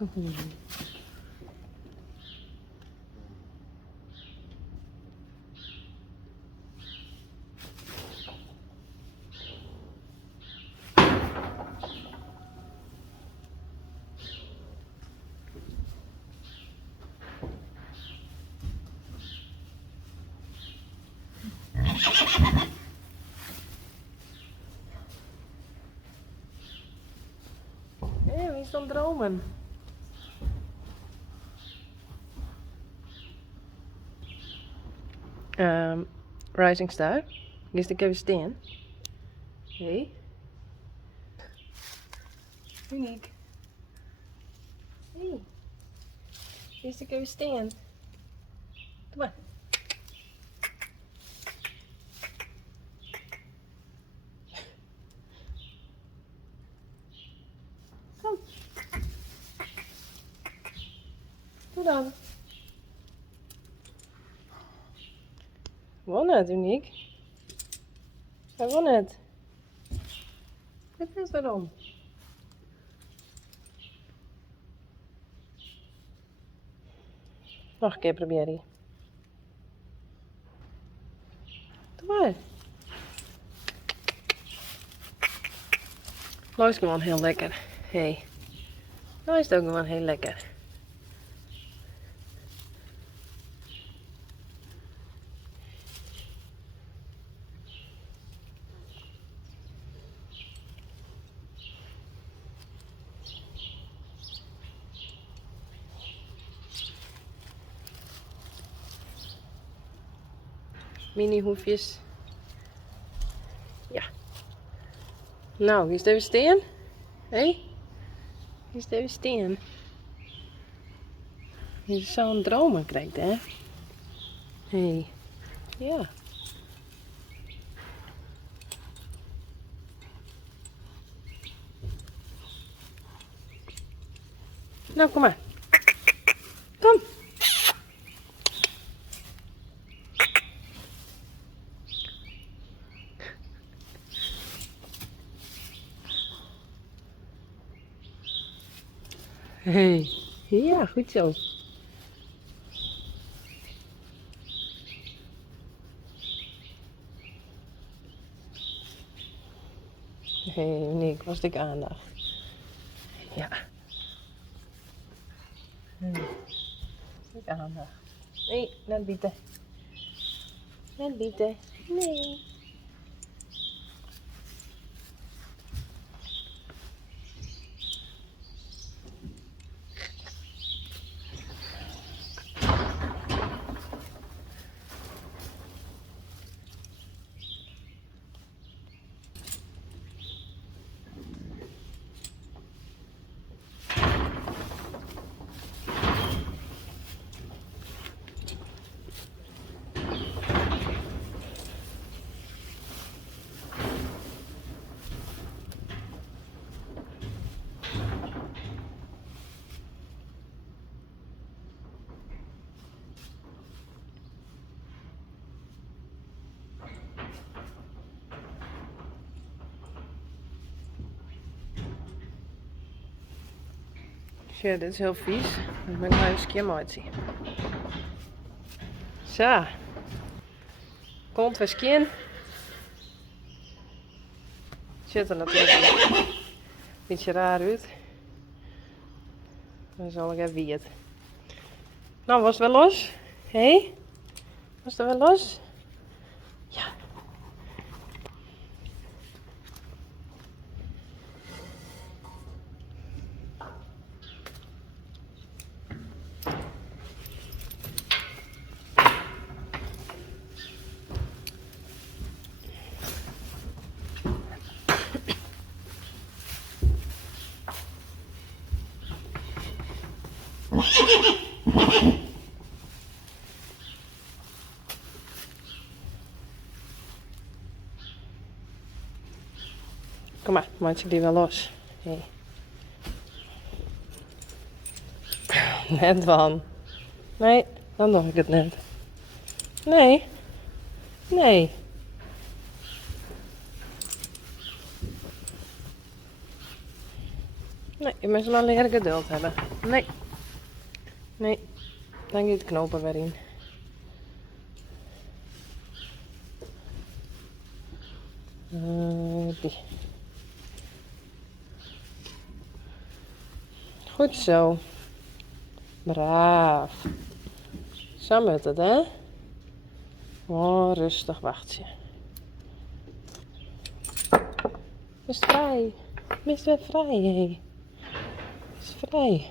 Ja, wie is dan dromen? Rising Star. Gist ik even staan? Hey. Uniek. Hey. Gist ik even staan? Doe maar. Kom. Doe dan. Won het, Uniek? Hij won het. Wat is erom? Nog een keer proberen. Doe maar. Nou is het gewoon heel lekker. Hey. Nou is het ook gewoon heel lekker. Mini hoefjes. Ja. Nou, is het even staan? Hé? Is het even staan? Je zo'n dromen krijgt, hè? Hé. Ja. Nou, kom maar. Kom. Hé. Ja, goed zo. Hé, Nick, was ik aandacht? Ja. Was ik aandacht? Nee, net bieten. Net bieten. Nee. Ja, dit is heel vies. Ik ben een skim uitzien. Zo. Komt weer skin. Ziet er natuurlijk een beetje raar uit. Dan zal ik even wierd. Nou, was het wel los? Hé? Was het wel los? Ja. Kom maar, maak je die wel los. Hey. Net van. Nee, dan doe ik het net. Nee. Nee. Nee, je moet wel leren geduld hebben. Nee. Nee. Dan gaat de knopen weer in. Die. Goed zo. Braaf. Zo moet het, hè? Oh, rustig wacht je. Is vrij. Is weer vrij, hé. Is vrij.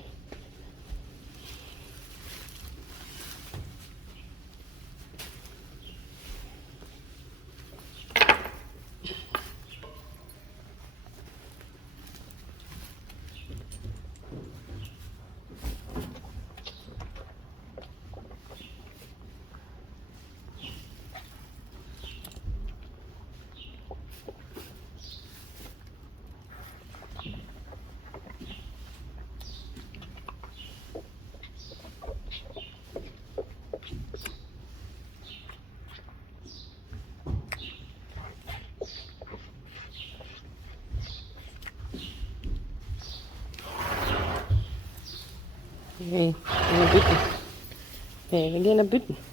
Nee, we gaan naar buiten. Nee, we gaan naar buiten.